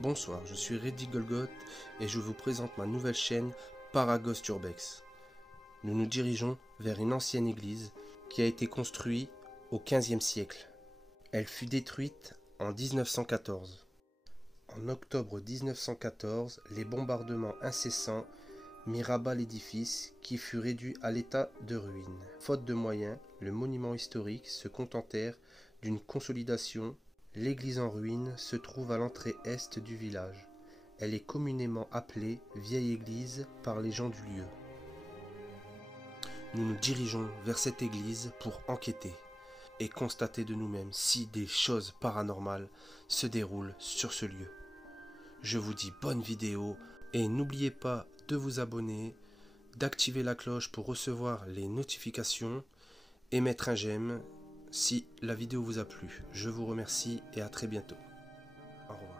Bonsoir, je suis Reddy Golgoth et je vous présente ma nouvelle chaîne Paraghost Urbex. Nous nous dirigeons vers une ancienne église qui a été construite au XVe siècle. Elle fut détruite en 1914. En octobre 1914, les bombardements incessants mirent à bas l'édifice qui fut réduit à l'état de ruine. Faute de moyens, le monument historique se contentèrent d'une consolidation. L'église en ruine se trouve à l'entrée est du village. Elle est communément appelée Vieille Église par les gens du lieu. Nous nous dirigeons vers cette église pour enquêter et constater de nous-mêmes si des choses paranormales se déroulent sur ce lieu. Je vous dis bonne vidéo et n'oubliez pas de vous abonner, d'activer la cloche pour recevoir les notifications et mettre un j'aime si la vidéo vous a plu. Je vous remercie et à très bientôt. Au revoir.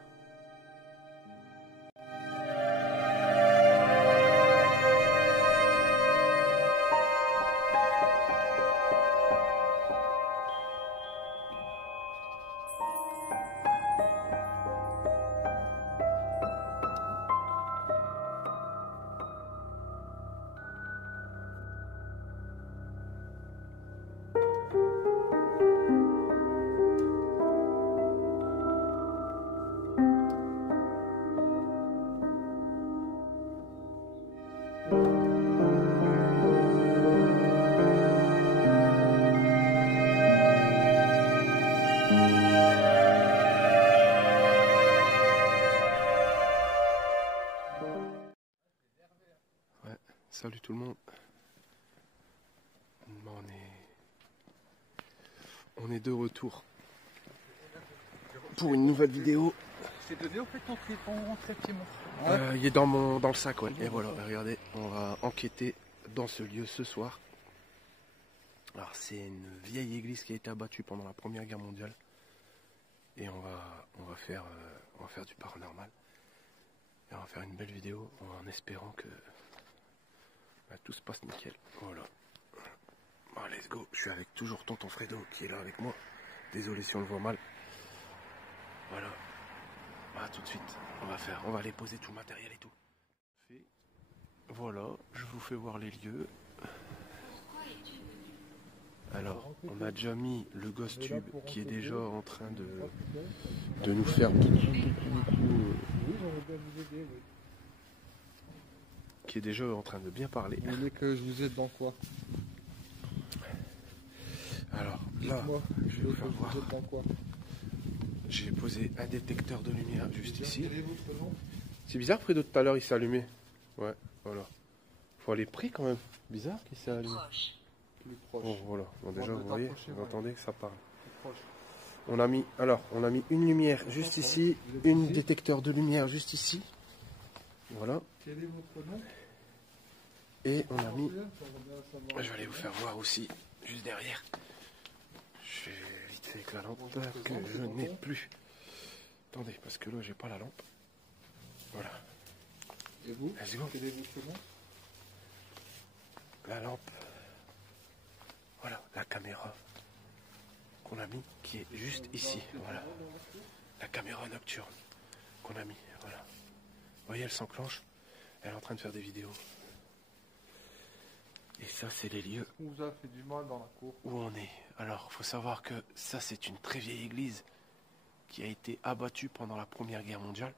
Salut tout le monde. On est de retour pour une nouvelle vidéo. C'est donné en fait ton trépied Il est dans le sac, ouais. Et voilà, regardez, on va enquêter dans ce lieu ce soir. Alors c'est une vieille église qui a été abattue pendant la Première Guerre mondiale. Et on va faire du paranormal. Et on va faire une belle vidéo en espérant que tout se passe nickel. Voilà. Bon, let's go. Je suis avec toujours tonton Fredo qui est là avec moi. Désolé si on le voit mal. Voilà. Tout de suite. On va aller poser tout le matériel et tout. Voilà. Je vous fais voir les lieux. Alors, on a déjà mis le Ghost Tube qui est déjà en train de nous faire qui est déjà en train de bien parler. Vous voulez que je vous aide dans quoi? Alors là, je vais vous faire voir. J'ai posé un détecteur de lumière juste ici. C'est bizarre, Fredo, tout à l'heure il s'est allumé. Ouais, voilà. Faut aller près quand même. Bizarre qu'il s'est allumé. Bon, voilà. Bon, déjà, vous voyez, vous entendez que ça parle. On a mis une lumière juste ici, une détecteur de lumière juste ici. Voilà. Quel est votre nom? Et on a mis... Je vais aller vous faire voir aussi, juste derrière. Je vais vite fait avec la lampe que je n'ai plus. Attendez, parce que là, j'ai pas la lampe. Voilà. Et vous? Let's go. Quel est votre nom? La lampe. Voilà, la caméra qu'on a mis, qui est juste ici. Voilà. La caméra nocturne qu'on a mis. Voilà. Vous voyez, elle s'enclenche. Elle est en train de faire des vidéos. Et ça, c'est les lieux On vous a fait du mal dans la cour. où on est. Alors, il faut savoir que ça, c'est une très vieille église qui a été abattue pendant la Première Guerre mondiale.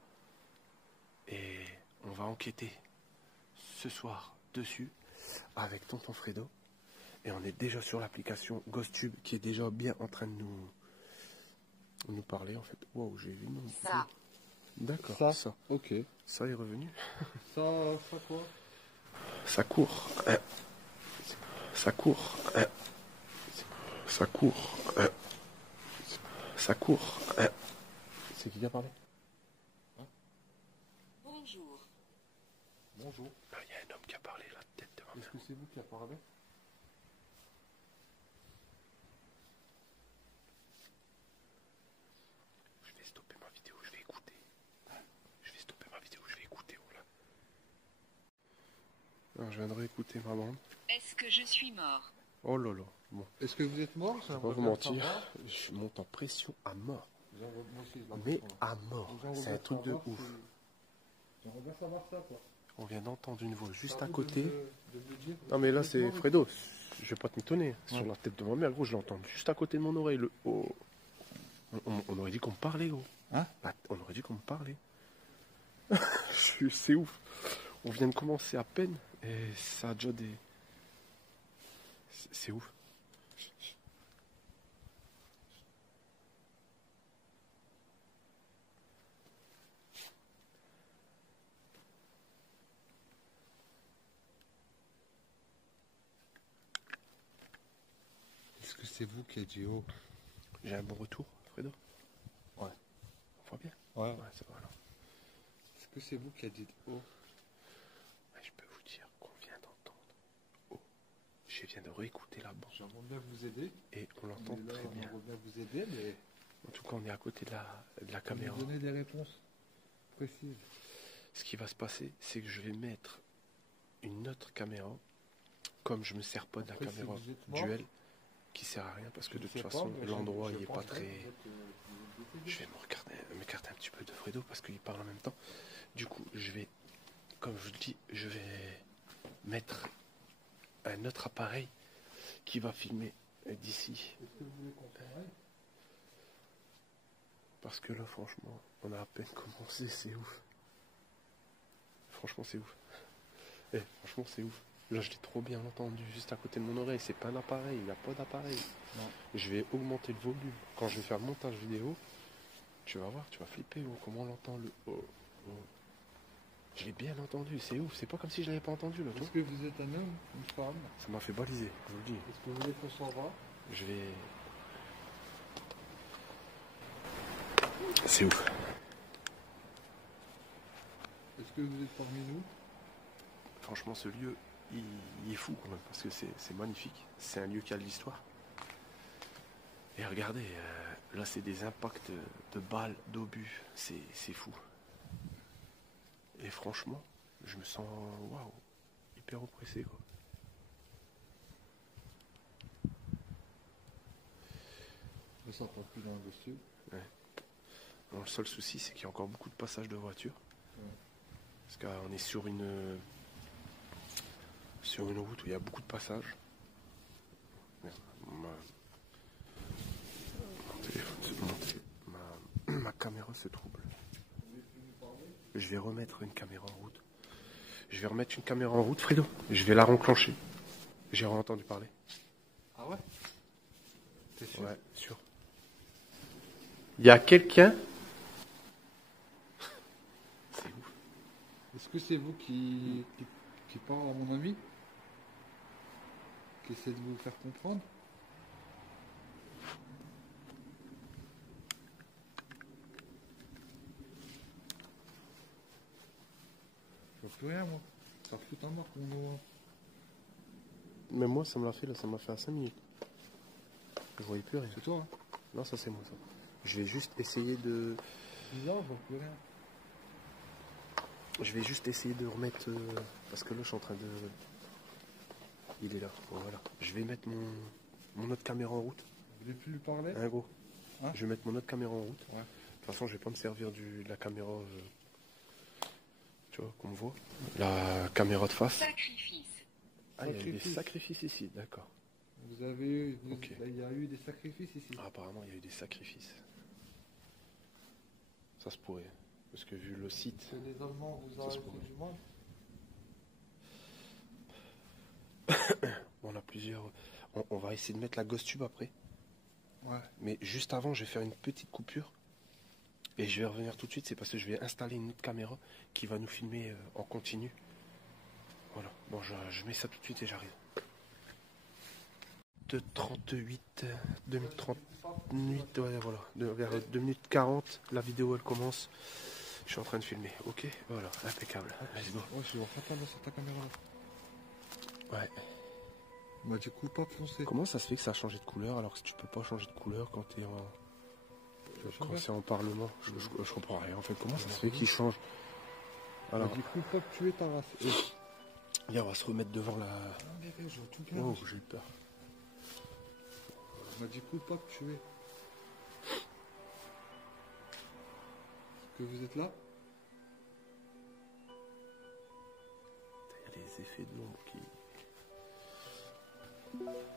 Et on va enquêter ce soir dessus avec tonton Fredo. Et on est déjà sur l'application Ghost Tube qui est déjà bien en train de nous parler en fait. Wow, j'ai vu mon... Ça. D'accord, ça. Ok. Ça est revenu. Ça quoi? Ça court. Ça court. Ça court. Ça court. C'est qui a parlé? Bonjour. Bonjour. Il y a un homme qui a parlé là, tête devant. Est-ce que c'est vous qui a parlé? Je vais stopper ma vidéo, je vais écouter. Je vais stopper ma vidéo, je vais écouter. Voilà. Alors, je viens de réécouter ma bande. Est-ce que je suis mort? Oh là là. Bon. Est-ce que vous êtes mort? Je vais pas vous mentir, je monte en pression à mort. Vous Moi aussi, je la Mais comprends. à mort. C'est un truc de ouf. J'aimerais bien savoir ça, quoi. On vient d'entendre une voix juste C'est à vous côté. de me dire. Non mais là c'est Moi, Fredo. Je vais pas te m'étonner. Sur Ouais. la tête de ma mère, gros, je l'entends juste à côté de mon oreille. On aurait dit qu'on me parlait, gros. Hein? Bah, on aurait dit qu'on me parlait. C'est ouf. On vient de commencer à peine et ça a déjà des. C'est ouf. Est-ce que c'est vous qui êtes dit oh? J'ai un bon retour, Fredo. Ouais. On voit bien. Ouais. Ouais, c'est voilà. Est-ce que c'est vous qui êtes dit oh? Ouais, je peux vous dire qu'on vient d'entendre. Oh, je viens de réécouter la bande J'aimerais bien vous aider. et on l'entend Mais là, très bien. J'aimerais bien vous aider, mais En tout cas, on est à côté de la vous caméra. donner des réponses précises. Ce qui va se passer, c'est que je vais mettre une autre caméra. Comme je me sers pas de la Après, si caméra vous êtes mort, duel, qui sert à rien parce que je de sais toute pas, façon, mais l'endroit je il est pas pense très. que vous êtes Je vais m'écarter un petit peu de Fredo parce qu'il parle en même temps. Du coup, je vais, comme je vous le dis, je vais mettre un autre appareil qui va filmer d'ici. Est-ce que vous voulez qu'on travaille? Parce que là, franchement, on a à peine commencé, c'est ouf. Franchement, c'est ouf. Franchement, c'est ouf. Là, je l'ai trop bien entendu juste à côté de mon oreille. C'est pas un appareil, il n'y a pas d'appareil. Non. Je vais augmenter le volume. Quand je vais faire le montage vidéo, tu vas voir, tu vas flipper. Oh, comment on l'entend le. Oh, oh. Je l'ai bien entendu, c'est ouf. C'est pas comme si je l'avais pas entendu l'autre. Est-ce que vous êtes un homme, une femme? Ça m'a fait baliser, je vous le dis. Est-ce que vous voulez qu'on s'en va? Je vais. C'est ouf. Est-ce que vous êtes parmi nous? Franchement, ce lieu, il est fou quand même, parce que c'est magnifique. C'est un lieu qui a de l'histoire. Et regardez, là, c'est des impacts de balles, d'obus. C'est fou. Et franchement, je me sens, waouh, hyper oppressé, quoi. Je sens pas plus dans le dessus. Bon, le seul souci, c'est qu'il y a encore beaucoup de passages de voitures. Ouais. Parce qu'on est sur une route où il y a beaucoup de passages. Merde, mon téléphone ma caméra se trouble. Je vais remettre une caméra en route. Je vais remettre une caméra en route, Fredo. Je vais la renclencher. J'ai entendu parler. Ah ouais? T'es sûr? Ouais, sûr. Il y a quelqu'un. C'est ouf. Est-ce que c'est vous qui parle à mon ami? Qui essaie de vous faire comprendre? Je vois plus rien, moi. Ça fout un mort mon. Mais moi, ça me l'a fait là, ça m'a fait à 5 minutes. Je voyais plus rien. C'est toi, hein? Non, ça c'est moi ça. Je vais juste essayer de. Bizarre, je vois plus rien. Je vais juste essayer de remettre. Parce que là, je suis en train de. Il est là. Voilà. Je vais mettre mon autre caméra en route. Vous voulez plus lui parler? Hein, gros. Hein? Je vais mettre mon autre caméra en route. Ouais. De toute façon, je vais pas me servir de la caméra. Tu vois, qu'on me voit. La caméra de face. Sacrifice. Ah, il y a eu des Sacrifice. sacrifices ici, d'accord. Vous avez eu. Ok. Il y a eu des sacrifices ici. Ah, apparemment, il y a eu des sacrifices. Ça se pourrait. Parce que vu le site. Que les Allemands vous Ça se arrêtent pourrait. du mal. On a plusieurs. On va essayer de mettre la Ghost Tube après. Ouais. Mais juste avant, je vais faire une petite coupure. Et je vais revenir tout de suite. C'est parce que je vais installer une autre caméra qui va nous filmer en continu. Voilà. Bon, je mets ça tout de suite et j'arrive. 2h38, 2h38, ouais, voilà. Vers 2 minutes 40, la vidéo elle commence. Je suis en train de filmer. Ok, voilà, impeccable. Let's go. Ouais, je vois fatal là sur ta caméra là. Ouais. Bah, du coup, pas foncé. Comment ça se fait que ça a changé de couleur alors que tu peux pas changer de couleur quand t'es en. Quand c'est en parlement, je comprends rien en fait. Comment ça se fait qu'il change? Alors, Bah, du coup, pas que tu es ta race. viens, on va se remettre devant la. Non, mais je vois tout bien. Oh, j'ai eu peur. Bah, du coup, pas que tu es. que vous êtes là? Il y a des effets de l'ombre qui...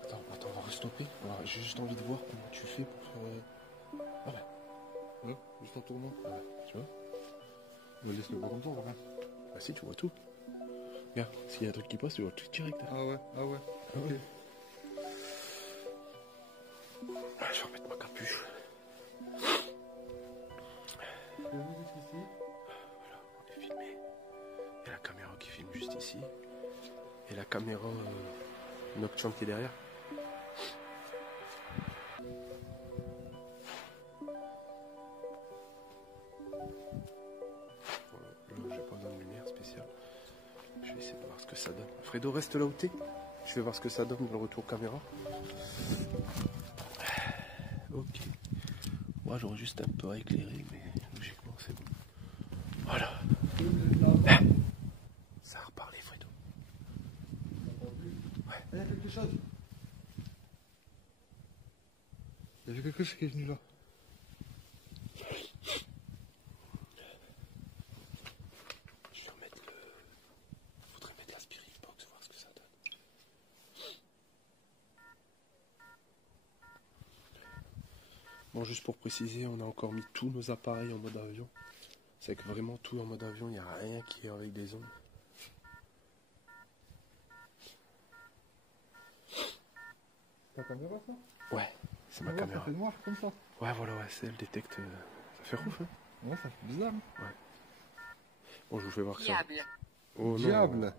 Attends, on va restopper. J'ai juste envie de voir comment tu fais pour faire... Voilà. Ouais, juste en tournant. Voilà, tu vois? On laisse le voir comme ça, on voit rien. Bah si, tu vois tout. Regarde, s'il y a un truc qui passe, tu vois tout direct. Hein. Ah ouais, Ah ok. ouais. Je vais remettre ma capuche. Et vous êtes ici? Voilà, on est filmé. Il y a la caméra qui filme juste ici. Et la caméra nocturne qui est derrière. Voilà, là, j'ai pas de lumière spéciale. Je vais essayer de voir ce que ça donne. Fredo, reste là où t'es. Je vais voir ce que ça donne le retour caméra. Ok. Moi, j'aurais juste un peu à éclairer, mais logiquement, c'est bon. Voilà. Ça a reparlé, Fredo. Ouais. Il y a quelque chose. Il y avait quelque chose qui est venu là. Je vais remettre le... Faudrait mettre la Spirit Box, voir ce que ça donne. Bon, juste pour préciser, on a encore mis tous nos appareils en mode avion. C'est que vraiment tout en mode avion, il n'y a rien qui est avec des ondes. Ta caméra ça? Ouais, c'est ma Ouais, caméra. ça fait noir comme ça. Ouais, voilà, ouais, c'est elle détecte. Ça fait ouf, hein. Ouais, ça fait bizarre. Hein. Bon, je vous fais voir ça. Diable. Oh non. Diable.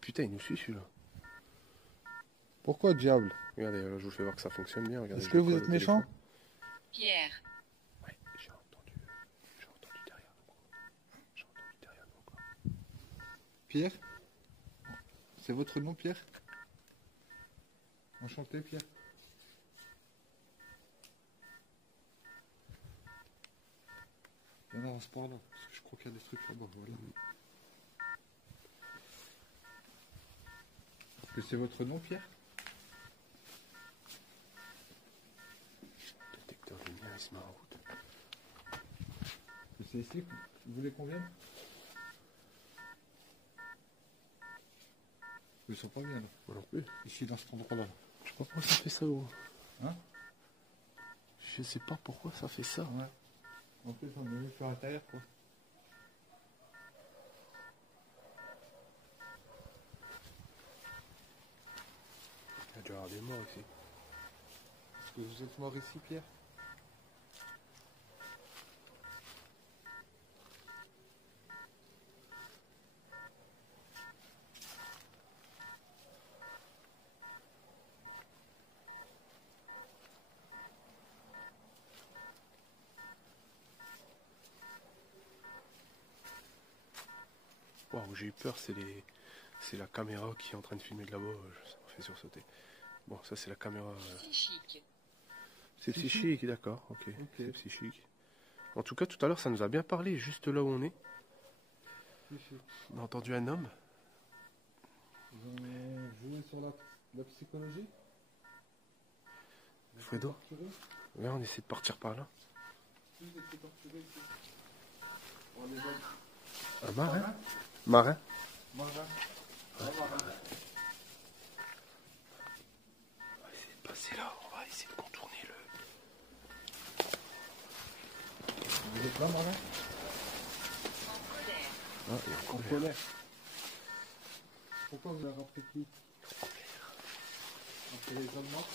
Putain, il nous suit celui-là. Pourquoi diable? Regardez, là, je vous fais voir que ça fonctionne bien. Regardez, Est-ce je que le vous colle êtes au méchant? téléphone. Pierre. Ouais, j'ai entendu derrière nous. J'ai entendu derrière nous encore. Pierre? C'est votre nom, Pierre? Enchanté, Pierre. On avance par là, parce que je crois qu'il y a des trucs là-bas, voilà. Est-ce que c'est votre nom, Pierre? Le détecteur de lumière, il se met en route. Est-ce que c'est ici que vous voulez qu'on vienne? Ils sont pas bien là. Moi non plus. Ici, dans cet endroit-là. Je sais pas pourquoi ça fait ça, gros. Hein? Je sais pas pourquoi ça fait ça. Ouais. En plus, on est venu sur l'intérieur, quoi. Il y a dû y avoir des morts ici. Est-ce que vous êtes mort ici, Pierre? Waouh, j'ai eu peur, c'est la caméra qui est en train de filmer de là-bas, ça m'a fait sursauter. Bon, ça c'est la caméra. Psychique. C'est psychique, d'accord, ok. C'est psychique. En tout cas, tout à l'heure, ça nous a bien parlé, juste là où on est. On a entendu un homme. Vous avez joué sur la psychologie? Fredo, ouais, on essaie de partir par là. Un marin? Marin? Marin. On va essayer de passer là, on va essayer de contourner le... Vous êtes là, Marin? En colère. Ah, il y a encore En l'air. colère. Pourquoi vous avez rappelé qui? Après les Allemands?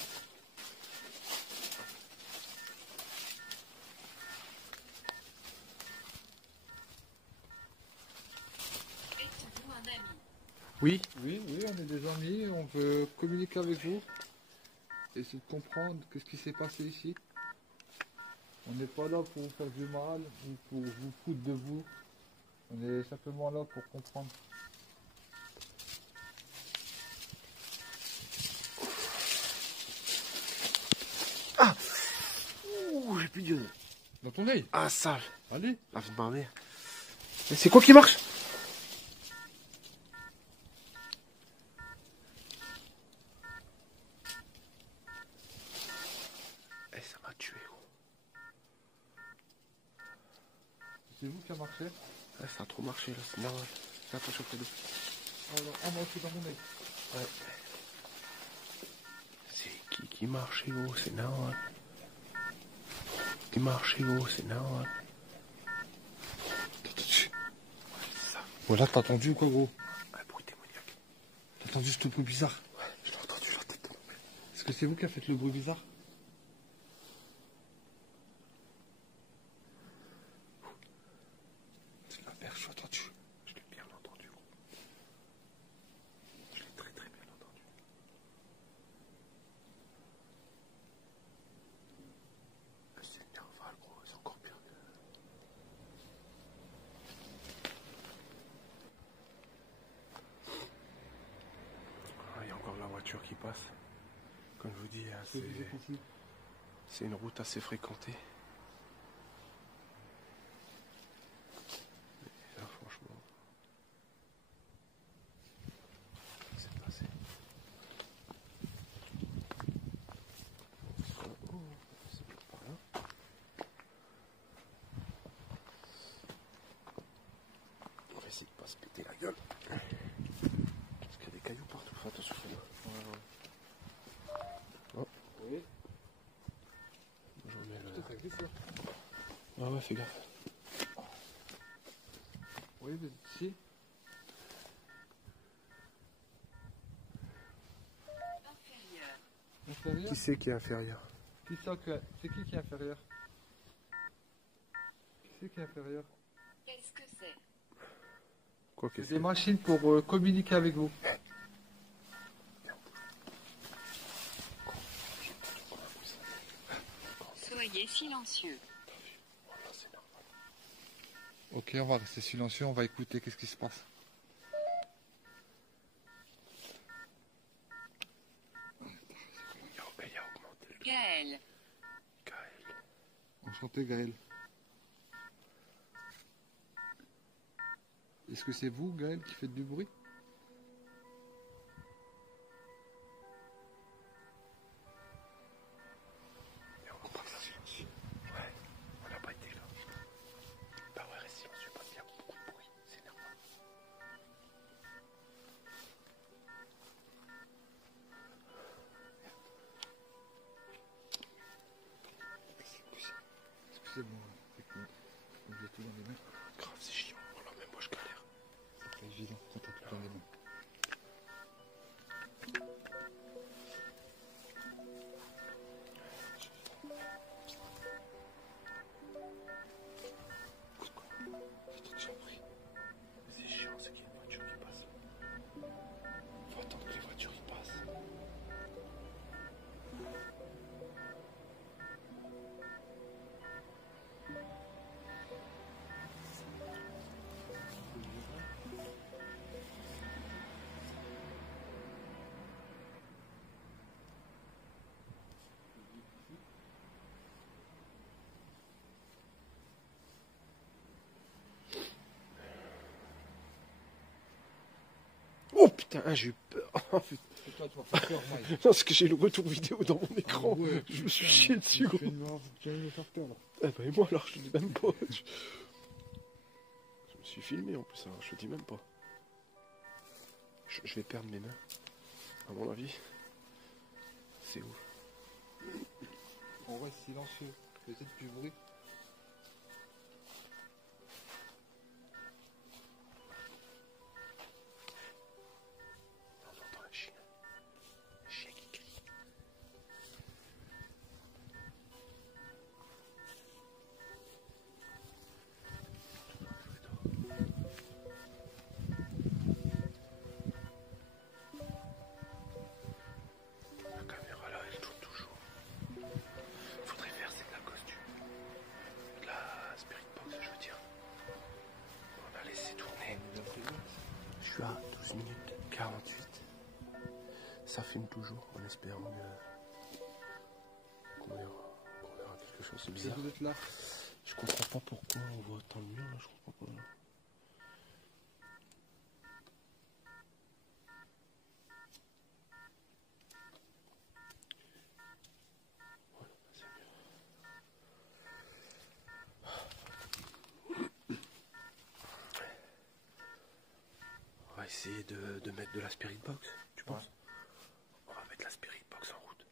Êtes-vous un ami? Oui, Oui, on est des amis, on veut communiquer avec vous, essayer de comprendre qu'est-ce qui s'est passé ici. On n'est pas là pour vous faire du mal ou pour vous foutre de vous. On est simplement là pour comprendre. ouh, j'ai plus d'yeux. Dans ton œil? Ah, sale. Allez. La vie de ma mère. Mais c'est quoi qui marche? Eh, ça m'a tué, gros. C'est vous marché. Ah, ça a trop marché là, c'est normal. Fais attention près d'eau. Alors, on va aussi dans mon œil. Ouais. C'est qui marche gros, c'est normal. Qui marche gros, c'est normal. T'as entendu? Ouais, c'est ça. Voilà, t'as entendu ou quoi, gros? Un bruit démoniaque. T'as entendu ce bruit bizarre? Ouais, je l'ai entendu la tête de mon père. Est-ce que c'est vous qui avez fait le bruit bizarre? C'est ma mère, je l'ai entendu. Je l'ai bien entendu gros. Je l'ai très très bien entendu. C'est le Nerval gros, c'est encore pire que... Il y a encore la voiture qui passe. Comme je vous dis, hein, c'est une route assez fréquentée. Et là, franchement, c'est passé. Oh, c'est par là. On va essayer de pas se péter la gueule. Parce qu'il y a des cailloux partout. Fais attention. Oh, Oui. je remets le... Putain, ça glisse là. Ah ouais, fais gaffe. Oui, mais si. Inférieur. Inférieur? Qui c'est qui est inférieur? Qui ça que... C'est qui est inférieur? Qui c'est qui est inférieur? Qu'est-ce que c'est? Quoi C'est qu'est-ce des que... machines pour communiquer avec vous. Soyez silencieux. Voilà, c'est normal. Ok, on va rester silencieux, on va écouter qu'est-ce qui se passe. Il a augmenté le Gaël. Gaël. Enchanté, Gaël. Est-ce que c'est vous, Gaël, qui faites du bruit? Et on va pas silencieux. Ouais, on n'a pas été là. Bah ouais, reste silencieux parce qu'il y a beaucoup de bruit. C'est normal. Excusez-moi, c'est que j'ai tout dans les mains. Grave, c'est chiant. Voilà, même moi je galère. C'est pas évident quand t'as tout dans les mains. C'est chiant, c'est qu'il y a une voiture qui passe. Faut attendre que les voitures y passent. Oh putain, j'ai eu peur. Et toi, tu vas faire peur, Mike. Non, parce que j'ai le retour vidéo dans mon écran. Ah ouais, Je me suis putain, chié dessus, gros. Tu viens de me faire peur, là. Eh ben, et moi alors, je te dis même pas. Je me suis filmé en plus, alors je te dis même pas. Je vais perdre mes mains. À mon avis. C'est ouf. On reste silencieux. Peut-être du bruit. On entend un chien. Un chien qui crie. La caméra là, elle tourne toujours. Faudrait faire c'est de la costume. De la spirit box, je veux dire. On a laissé tourner. Je suis à 12 minutes 48. Ça filme toujours en espérant qu'on verra quelque chose. C'est bizarre. Vous êtes là. Je comprends pas pourquoi on voit autant de mur là, je comprends pas. Voilà, c'est mieux. essayer de mettre de la spirit box, tu penses? On va mettre la spirit box en route.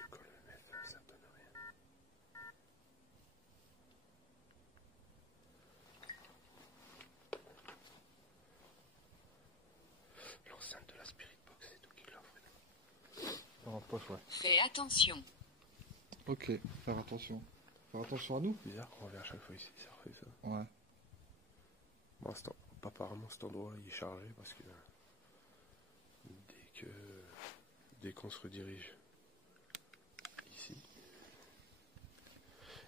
Du coup, le MF, ça donne rien. L'enceinte de la spirit box, c'est toi qui l'offre. Dans la poche, ouais. Fais attention. Ok, faire attention. Faire attention à nous. Bizarre qu'on revient à chaque fois ici, ça refait ça. Ouais. Bon, apparemment cet endroit il est chargé parce que dès qu'on se redirige ici,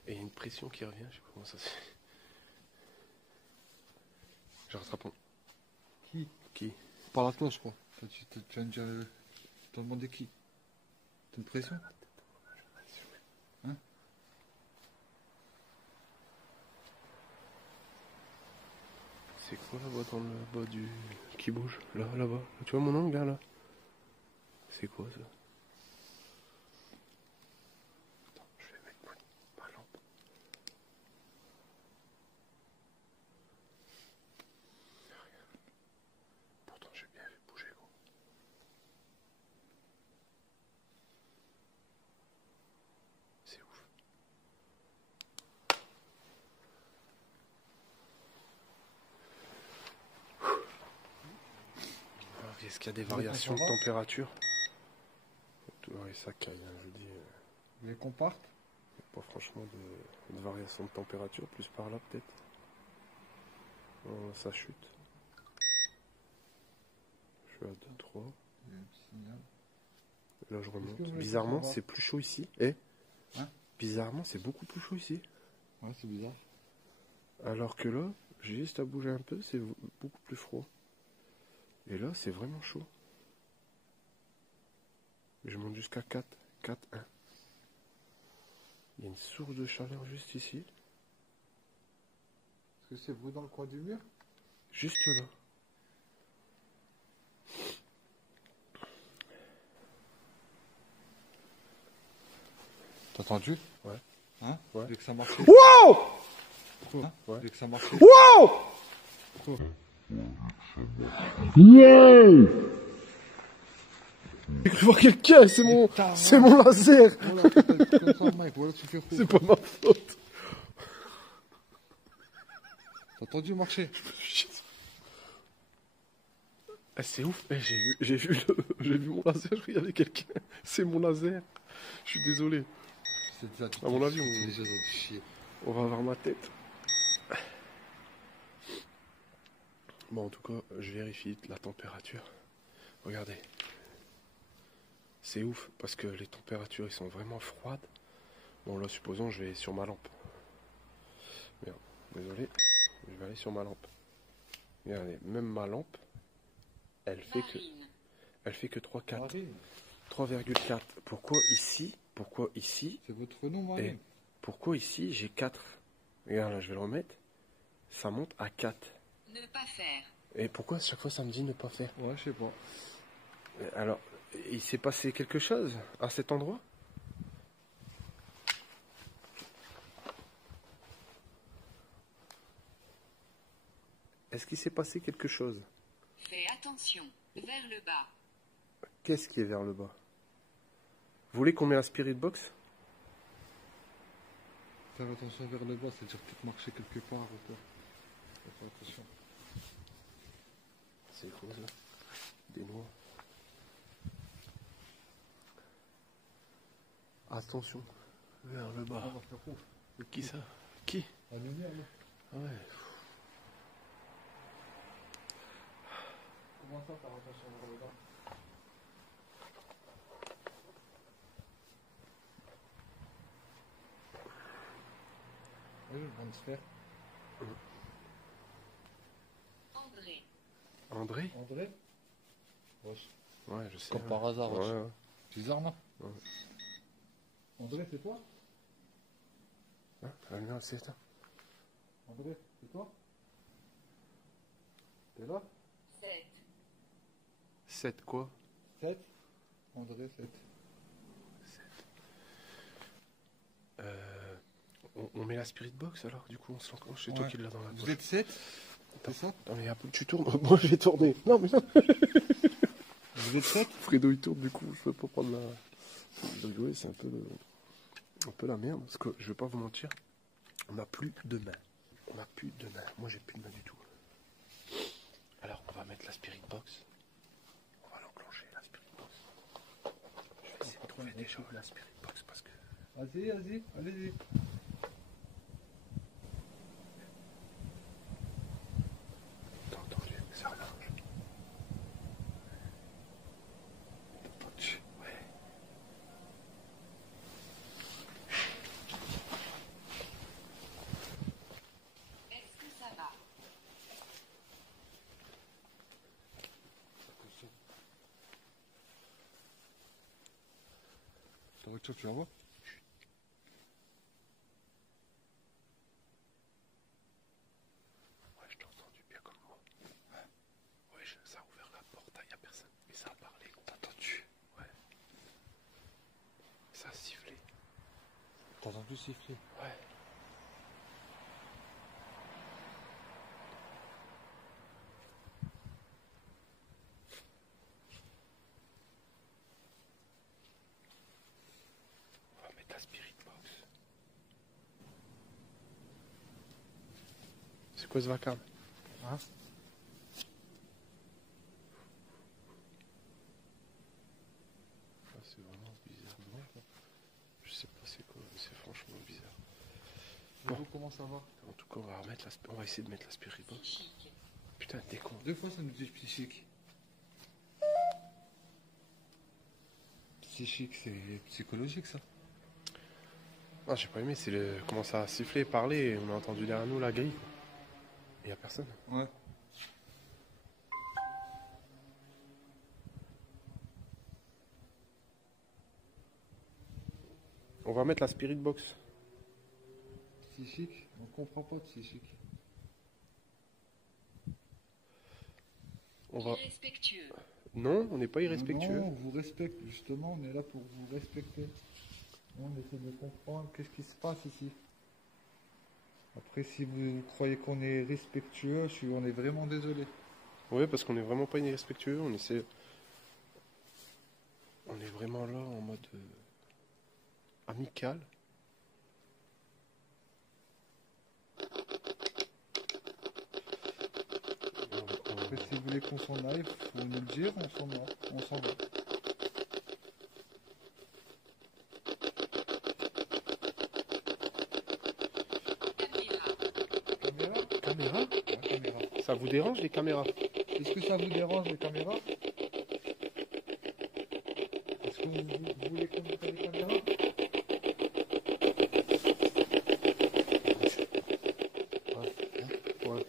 et il y a une pression qui revient, je sais pas comment ça se fait. Je rattrape. Qui? Par la cloche, quoi. Tu viens de dire. T'as demandé qui? T'as une pression? Hein? C'est quoi là-bas dans le bas du... qui bouge? Là-bas. Tu vois mon angle là? C'est quoi ça? Attends, je vais mettre ma lampe. Regarde. Pourtant j'ai bien vu bouger gros. C'est ouf. Alors, est-ce qu'il y a des variations de température? Ouais, ça caille, hein, je dis. Vous voulez qu'on parte? Pas franchement de variation de température, plus par là peut-être. Oh, ça chute. Je suis à 2, 3. Il y a un petit signal. Là je remonte. Est-ce que vous voulez Bizarrement qu'on s'en va c'est plus chaud ici. Eh Hein? Bizarrement c'est beaucoup plus chaud ici. Ouais, c'est bizarre. Alors que là, j'ai juste à bouger un peu, c'est beaucoup plus froid. Et là c'est vraiment chaud. Je monte jusqu'à 4. 4, 1. Il y a une source de chaleur juste ici. Est-ce que c'est vous dans le coin du mur? Juste là. T'as entendu? Ouais. Hein? Ouais. Dès que ça marche. Wow! Hein? Ouais. Dès que ça marche. Wow! J'ai cru voir quelqu'un, c'est mon laser. Voilà, t'as comme ça, Mike. Voilà, tu fais fou. C'est pas ma faute. T'as entendu marcher? Ah, c'est ouf, eh, j'ai vu mon laser, il y avait quelqu'un. C'est mon laser. Je suis désolé. C'est déjà À mon avis, c'est déjà du chier. on va avoir ma tête. Bon, en tout cas, je vérifie la température. Regardez. C'est ouf, parce que les températures, ils sont vraiment froides. Bon, là, supposons, je vais sur ma lampe. Merde, désolé. Je vais aller sur ma lampe. Regardez, même ma lampe, elle fait que 3,4. Marine. 3,4. Pourquoi ici C'est votre nom, Marine. Et pourquoi ici j'ai 4? Regarde là, je vais le remettre. Ça monte à 4. Ne pas faire. Et pourquoi à chaque fois ça me dit ne pas faire? Ouais, je sais pas. Alors, il s'est passé quelque chose à cet endroit? Est-ce qu'il s'est passé quelque chose? Fais attention. Vers le bas. Qu'est-ce qui est vers le bas? Vous voulez qu'on mette la spirit box? Faire attention vers le bas, c'est-à-dire peut-être marcher quelque part ou quoi. Faut faire attention. C'est quoi ça? Des noix. Attention, vers le bas. On va faire ouf. Qui ça? Qui? La lumière, là. Ah ouais. Comment ça, faire attention vers le bas? Oui, je viens de se faire. André. André? André? Wesh. Ouais, je sais. Comme par hasard, wesh. Ouais. Bizarre, non? Ouais. André, c'est toi? Hein? Ah non, c'est ça. André, c'est toi? T'es là? 7. 7 quoi? 7. André, 7. On met la spirit box alors, du coup on se l'enclenche, c'est toi Ouais. qui l'as dans la Vous poche. êtes 7? C'est ça? Non mais tu tournes, moi je vais tourner. Non mais non, Vous êtes 7? Fredo il tourne du coup, je peux pas prendre la... Je rigolais, c'est un peu la merde, parce que je vais pas vous mentir, on n'a plus de main. On n'a plus de main, moi j'ai plus de main du tout. Alors on va mettre la spirit box. On va l'enclencher la spirit box. Je vais essayer de trouver déjà la spirit box parce que... Vas-y, allez-y. Attends, ça marche. Ouais. Est-ce que ça va? Ta voiture, tu la vois? Ouais, je t'ai entendu bien comme moi. Ouais, ça a ouvert la porte, il n'y a personne. Mais ça a parlé. T'as entendu? Ouais. Ça a sifflé. T'as entendu siffler? Ouais. On va mettre la spirit box. C'est quoi ce vacarme? Hein? Ah, c'est vraiment bizarre. Non, je sais pas c'est quoi, mais c'est franchement bizarre. Et vous, comment ça va? En tout cas, on va essayer de mettre la spirit box. Psychique. Putain, t'es con. 2 fois ça nous dit psychique. Psychique, c'est psychologique ça. Ah, j'ai pas aimé, c'est le... comment ça a sifflé, parlé, et on a entendu derrière nous la grille. Il y a personne. Ouais. On va mettre la spirit box. Psychique, on comprend pas de psychique. On va... Irrespectueux. Non, on n'est pas irrespectueux. Non, on vous respecte, justement, on est là pour vous respecter. On essaie de comprendre qu'est-ce qui se passe ici. Après, si vous croyez qu'on est respectueux, on est vraiment désolé. Oui, parce qu'on n'est vraiment pas irrespectueux. On essaie... On est vraiment là en mode amical. Après, si vous voulez qu'on s'en aille, faut nous le dire, on s'en va. Caméra. Caméra? Caméra? Ouais, caméra. Ça vous dérange les caméras? Est-ce que ça vous dérange les caméras? Est-ce que vous voulez qu'on mette les caméras? Ouais.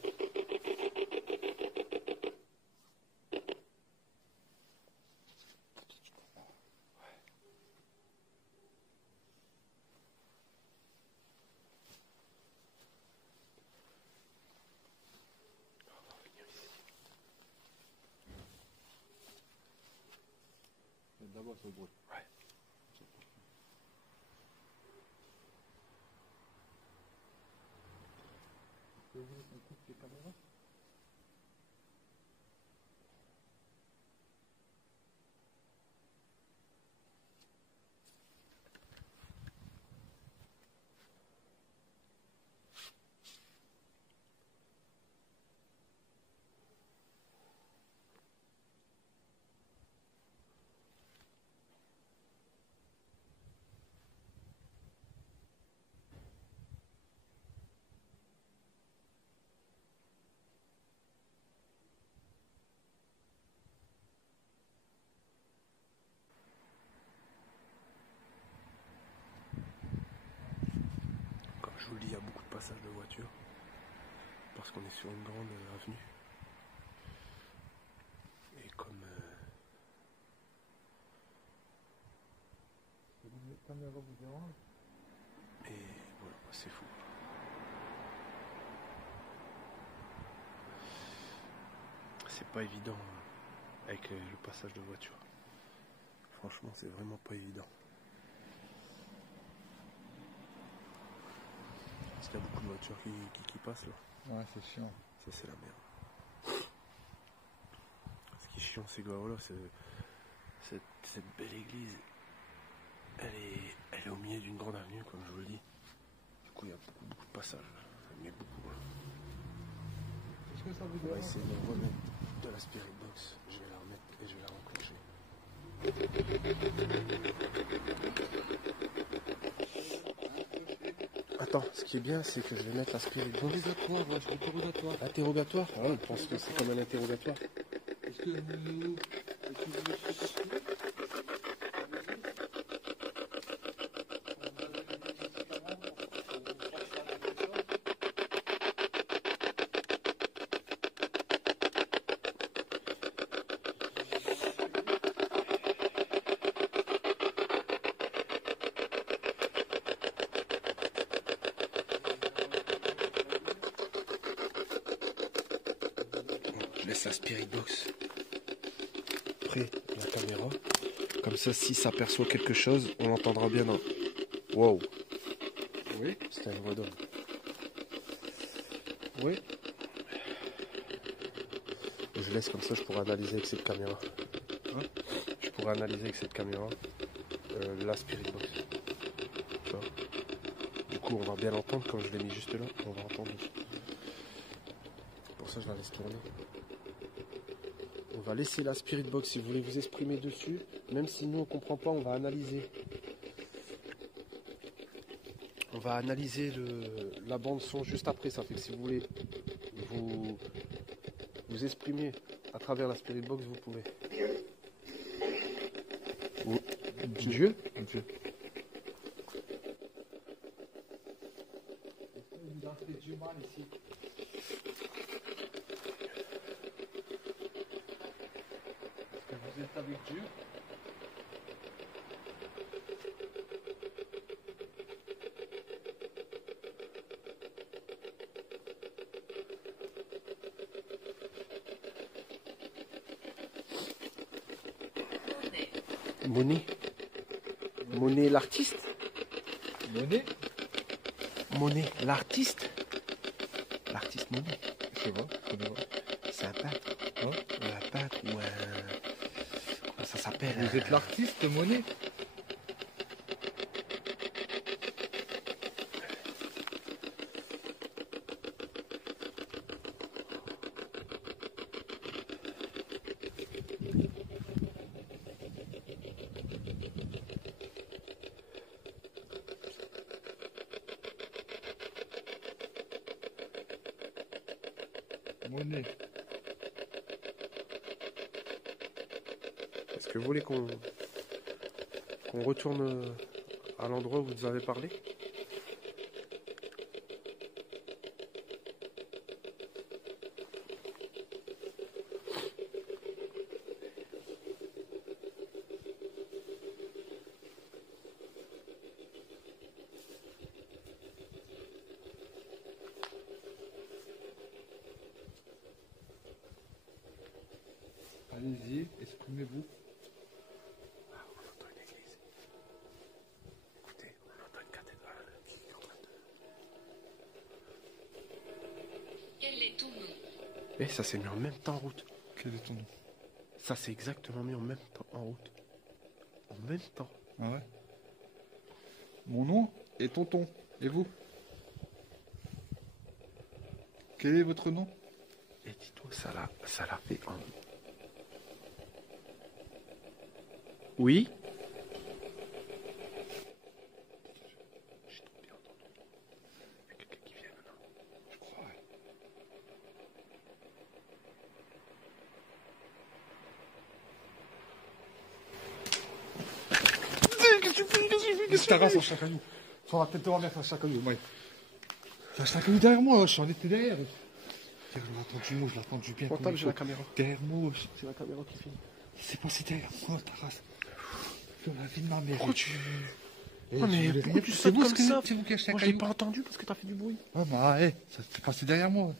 D'abord, c'est le bruit. Ouais. Vous voulez qu'on coupe les caméras? Comme je vous le dis, il y a beaucoup de passages de voitures. Parce qu'on est sur une grande avenue. Et comme... Les caméras vous dérangent? Et voilà, c'est fou. C'est pas évident avec le passage de voiture. Franchement, c'est vraiment pas évident. Parce qu'il y a beaucoup de voitures qui passent là. Ouais, c'est chiant. Ça, c'est la merde. Ce qui est chiant, c'est que voilà, cette belle église, elle est au milieu d'une grande avenue, comme je vous le dis. Du coup, il y a beaucoup de passages. Mais beaucoup. Qu'est-ce que ça vous On va dérange? essayer de remettre de la spirit box. Je vais la remettre et je vais la renclencher. Attends, ce qui est bien, c'est que je vais mettre la spirit box. Interrogatoire, ouais, je interrogatoire. Interrogatoire? Ah, je pense que c'est comme un interrogatoire. Est-ce que vous... Est-ce que vous voulez que je fasse ça? Je laisse la spirit box près de la caméra. Comme ça, si ça perçoit quelque chose, on l'entendra bien dans... Wow, Oui. c'était un voix d'homme. Oui. Je laisse comme ça, je pourrais analyser avec cette caméra. Hein? Je pourrais analyser avec cette caméra la spirit box. Tu vois. Du coup, on va bien l'entendre quand je l'ai mis juste là. On va entendre. Pour ça, je la laisse tourner. On va laisser la spirit box si vous voulez vous exprimer dessus. Même si nous on comprend pas, on va analyser. On va analyser la bande son juste après. Ça fait que si vous voulez vous exprimer à travers la spirit box, vous pouvez. Dieu. Dieu. Vous avez fait du mal ici. Est-ce que vous êtes avec Dieu? Monet. Monet l'artiste. Monet? Monet l'artiste. L'artiste Monet. Je sais pas, je connais pas. C'est un peintre. Hein? Un peintre ou un... Comment ça s'appelle? Vous êtes l'artiste Monet? Monet. Est-ce que vous voulez qu'on retourne à l'endroit où vous avez parlé? Allez-y, exprimez-vous. Ah, on entend une église. Écoutez, on entend une cathédrale qui est en train de... Quel est ton nom? Eh, ça s'est mis en même temps en route. Quel est ton nom? Ça s'est exactement mis en même temps en route. En même temps. Ah ouais? Mon nom est Tonton. Et vous? Quel est votre nom? Et dis-toi, ça l'a fait en... Oui? J'ai trop bien entendu. Il y a quelqu'un qui vient maintenant. Je crois. Qu'est-ce que t'arrases un chacaillou? Sur la tête de ma mère, c'est un chacaillou, Mike. Il y a un chacaillou derrière moi, je suis en été derrière. Je l'ai entendu, moi, je l'ai entendu bien. Portable, j'ai la caméra. Derrière moi, C'est la caméra qui filme. c'est passé derrière moi, ta race. Sur la vie de ma mère. Pourquoi tu... Eh, Ah, mais je voulais pourquoi rien- tu c'est sautes vous comme ce que ça? c'est vous qui achetez un Moi, j'ai caillou. pas entendu parce que t'as fait du bruit. Ah, bah, ça s'est passé derrière moi.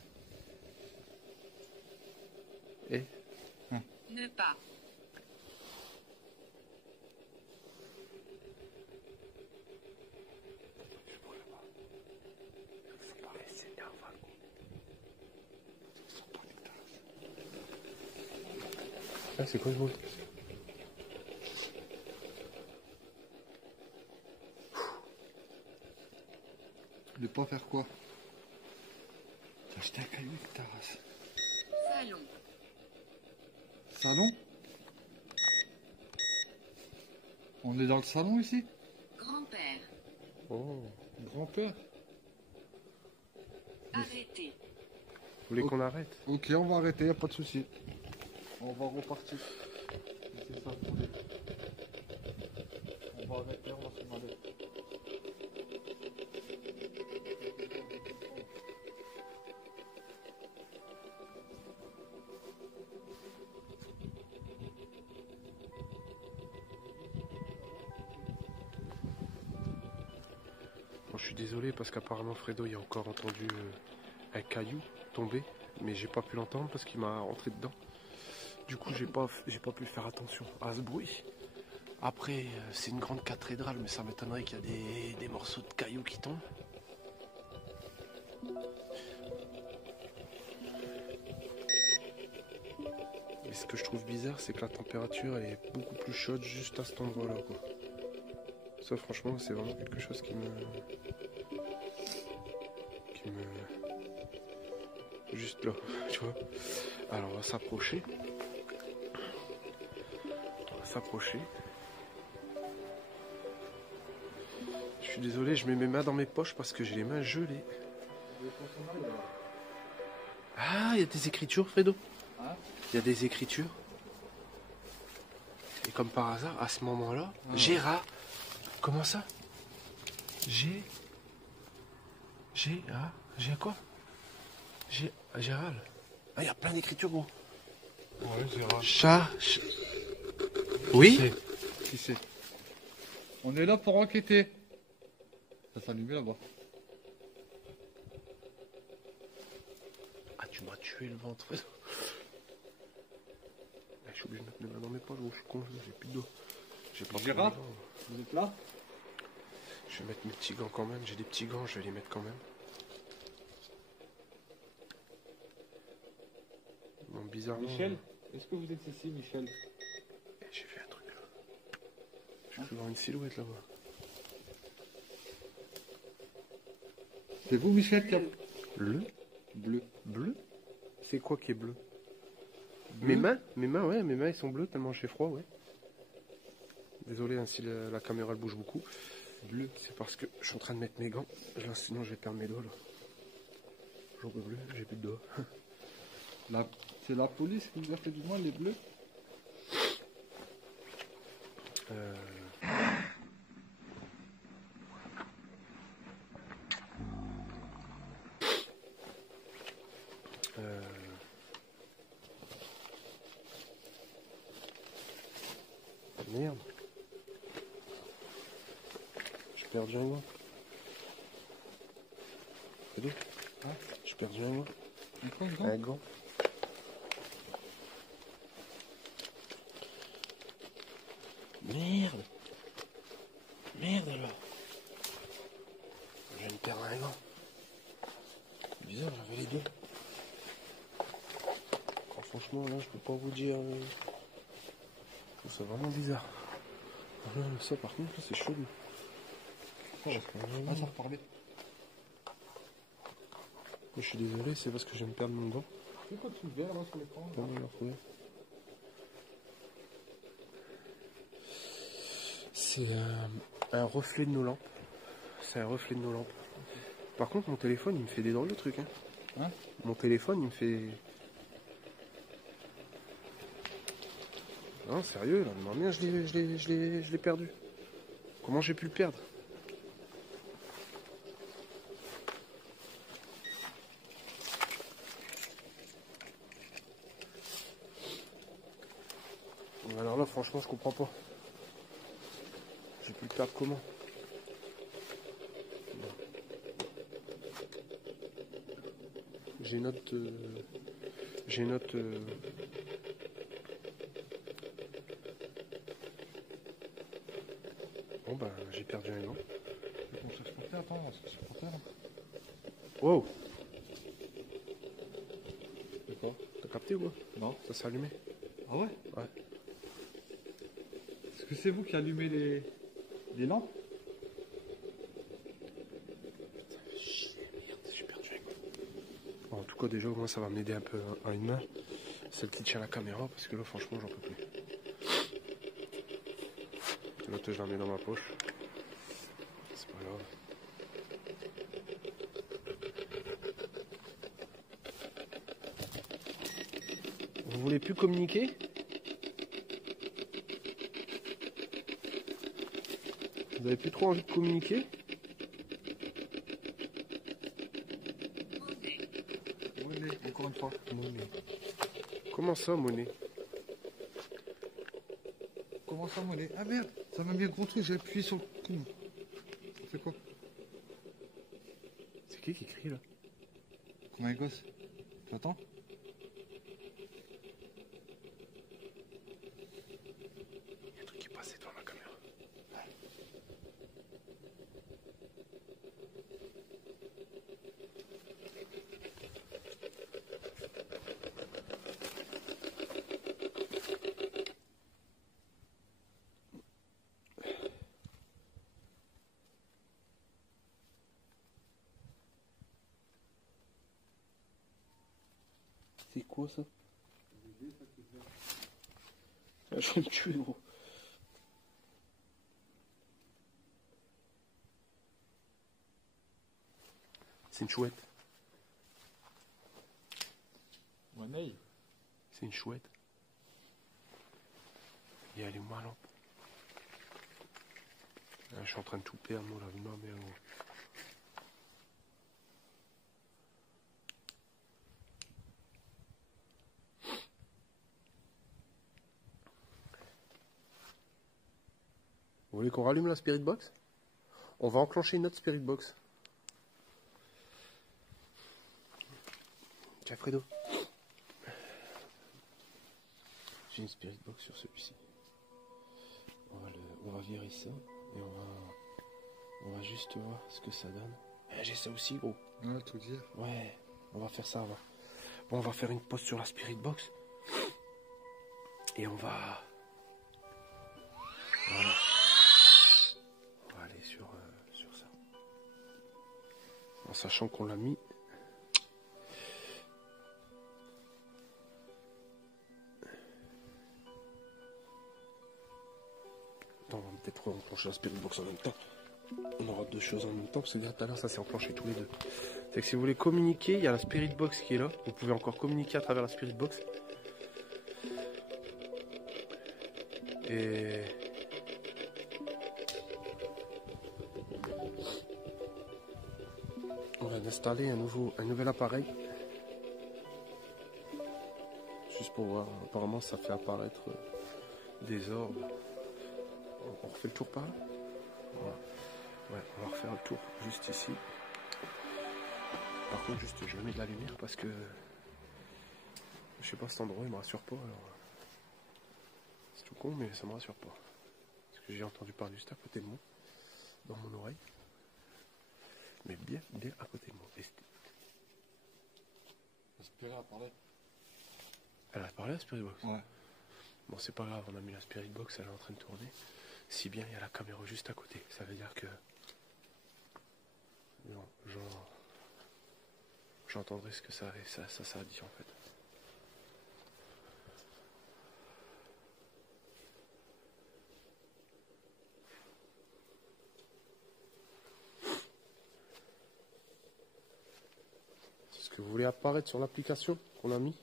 Eh, Ne pas. Ah, c'est quoi ce bruit? De pas faire quoi? T'as acheté un caillou avec ta race. Salon. Salon? On est dans le salon ici? Grand-père. Oh. Grand-père? Arrêtez. Vous voulez qu'on arrête? Ok, on va arrêter, y a pas de souci. On va repartir. C'est ça, attendez. On va arrêter, on va s'en aller. Bon, je suis désolé parce qu'apparemment Fredo il a encore entendu un caillou tomber, mais j'ai pas pu l'entendre parce qu'il m'a rentré dedans. Du coup, j'ai pas pu faire attention à ce bruit. Après, c'est une grande cathédrale, mais ça m'étonnerait qu'il y a des morceaux de cailloux qui tombent. Et ce que je trouve bizarre, c'est que la température elle est beaucoup plus chaude juste à cet endroit-là, quoi. Ça, franchement, c'est vraiment quelque chose qui me... Juste là, tu vois. Alors, on va s'approcher. Je suis désolé, je mets mes mains dans mes poches parce que j'ai les mains gelées. Ah, il y a des écritures, Fredo. Hein? Il y a des écritures. Et comme par hasard, à ce moment-là, Ah. Gérard. Comment ça? J'ai quoi? Gérald. Ah, il y a plein d'écritures, gros. Ouais, Gérard. Oui? Qui c'est? On est là pour enquêter. Ça s'allume là-bas. Ah, tu m'as tué le ventre, Fredo. Ah, je suis obligé de mettre mes mains dans mes poches, gros. Je suis con, j'ai plus de dos. J'ai pas Gérard? pris mes gants. Vous êtes là? Je vais mettre mes petits gants quand même. J'ai des petits gants, je vais les mettre quand même. Bon, bizarrement. Michel? Est-ce que vous êtes ici, Michel? J'ai fait un truc là. Je peux voir une silhouette là-bas. C'est vous, Michel, qui a... Le Bleu. bleu? C'est quoi qui est bleu? Bleu? Mes mains, ouais, mes mains elles sont bleues tellement j'ai froid, ouais. Désolé hein, si la caméra elle bouge beaucoup. Bleu, c'est parce que je suis en train de mettre mes gants. Là, sinon je vais perdre mes doigts là. J'en peux plus, j'ai plus de doigts. C'est la police qui vous a fait du mal, les bleus? Merde. J'ai perdu un gant. Fredo? Hein? J'ai perdu un gant. Encore une Un gant. Merde. Merde alors. Je viens de perdre un gant. Bizarre, j'avais les deux. Oh, franchement, là, je peux pas vous dire. Je trouve ça vraiment bizarre. Ah, là, ça, par contre, c'est chelou. Ah, ça reparlait. Je suis désolé, c'est parce que je viens de perdre mon gant. C'est quoi tout vert là sur l'écran? Comment le retrouver? C'est un reflet de nos lampes. C'est un reflet de nos lampes. Par contre, mon téléphone, il me fait des drôles de trucs. Hein? Mon téléphone, il me fait... Non, sérieux, là, merde, je l'ai perdu. Comment j'ai pu le perdre? Alors là, franchement, je comprends pas. J'ai pu le perdre comment? Bon. J'ai note... Bon bah j'ai perdu un gant. On cherche par terre, attends, on cherche par terre. Wow! capté ou quoi? Non. Ça s'est allumé? Ah ouais? Ouais. Est-ce que c'est vous qui allumez les lampes? Merde, je suis perdu avec moi. Bon, en tout cas, déjà, au moins, ça va m'aider un peu à une main. Celle qui tient la caméra, parce que là, franchement, j'en peux plus. L'autre, je la mets dans ma poche. C'est pas grave. Vous voulez plus communiquer? Vous avez plus trop envie de communiquer? Monnaie, encore une fois. Monnaie. Comment ça, monnaie? Comment ça, monnaie? Ah merde, ça m'a mis un gros truc, j'ai appuyé sur le con. Ça fait quoi? C'est qui crie là? Comme un gosse. T'attends? Il y a un truc qui est passé devant ma caméra. C'est quoi ça? Ah, je vais me tuer, gros. C'est une chouette. Monnaie. C'est une chouette. Et elle est où ma lampe? Ah, je suis en train de tout perdre, moi, la vie de ma mère, gros. Vous voulez qu'on rallume la Spirit Box? On va enclencher une autre Spirit Box. Tiens, Fredo. J'ai une Spirit Box sur celui-ci. On va virer ça et on va juste voir ce que ça donne. Eh, j'ai ça aussi, gros. Ouais, tout dire. Ouais, on va faire ça avant. Bon, on va faire une pause sur la Spirit Box. Et on va... Voilà. On va aller sur ça. En sachant qu'on l'a mis. On va peut-être enclencher la Spirit Box en même temps. On aura deux choses en même temps, parce que tout à l'heure ça s'est enclenché tous les deux. C'est que si vous voulez communiquer, il y a la Spirit Box qui est là. Vous pouvez encore communiquer à travers la Spirit Box. Et... on vient d'installer un nouvel appareil. Juste pour voir, apparemment ça fait apparaître des orbes. On refait le tour par là? Voilà. Ouais, on va refaire le tour juste ici. Par contre, juste je mets de la lumière parce que je sais pas, cet endroit il me rassure pas. Alors c'est tout con, mais ça me rassure pas. Parce que j'ai entendu parler juste à côté de moi, dans mon oreille, mais bien à côté de moi. Aspirer à parler. Elle a parlé la Spirit Box? Ouais. Bon, c'est pas grave, on a mis la Spirit Box, elle est en train de tourner. Si bien il y a la caméra juste à côté, ça veut dire que j'entendrai ce que ça a dit en fait. Est-ce que vous voulez apparaître sur l'application qu'on a mis?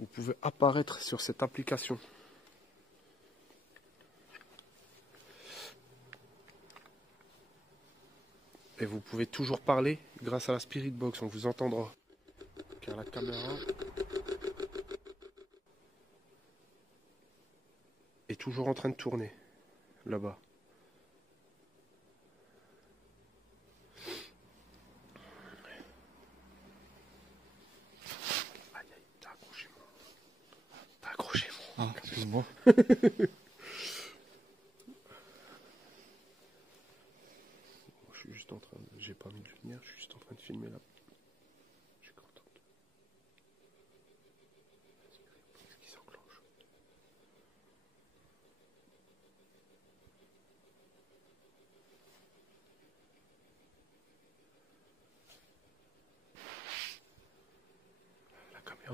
Vous pouvez apparaître sur cette application. Et vous pouvez toujours parler grâce à la Spirit Box, on vous entendra. Car la caméra est toujours en train de tourner, là-bas. Aïe aïe, t'as accroché mon... T'as accroché mon... Ah, excuse-moi. Je suis juste en train de... J'ai pas mis de lumière, je suis juste en train de filmer là. Je suis content.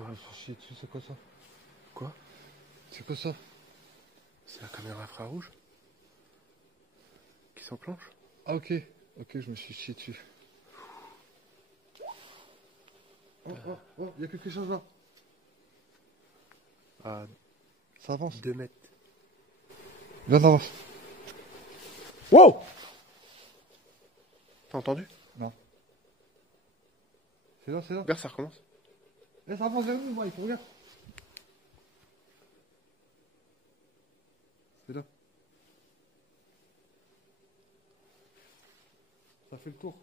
Ah, je suis dessus, c'est quoi ça? Quoi? C'est quoi ça? C'est la caméra infrarouge qui s'enclenche. Ah, ok. Ok, je me suis chié dessus. Oh, il y a quelque chose là. À Ça avance. 2 mètres. Viens, on avance. Wow! T'as entendu? Non. C'est là, c'est là. Regarde, ça recommence. Eh, ça avance vers nous, Mike, regarde. C'est là. Ça fait le tour.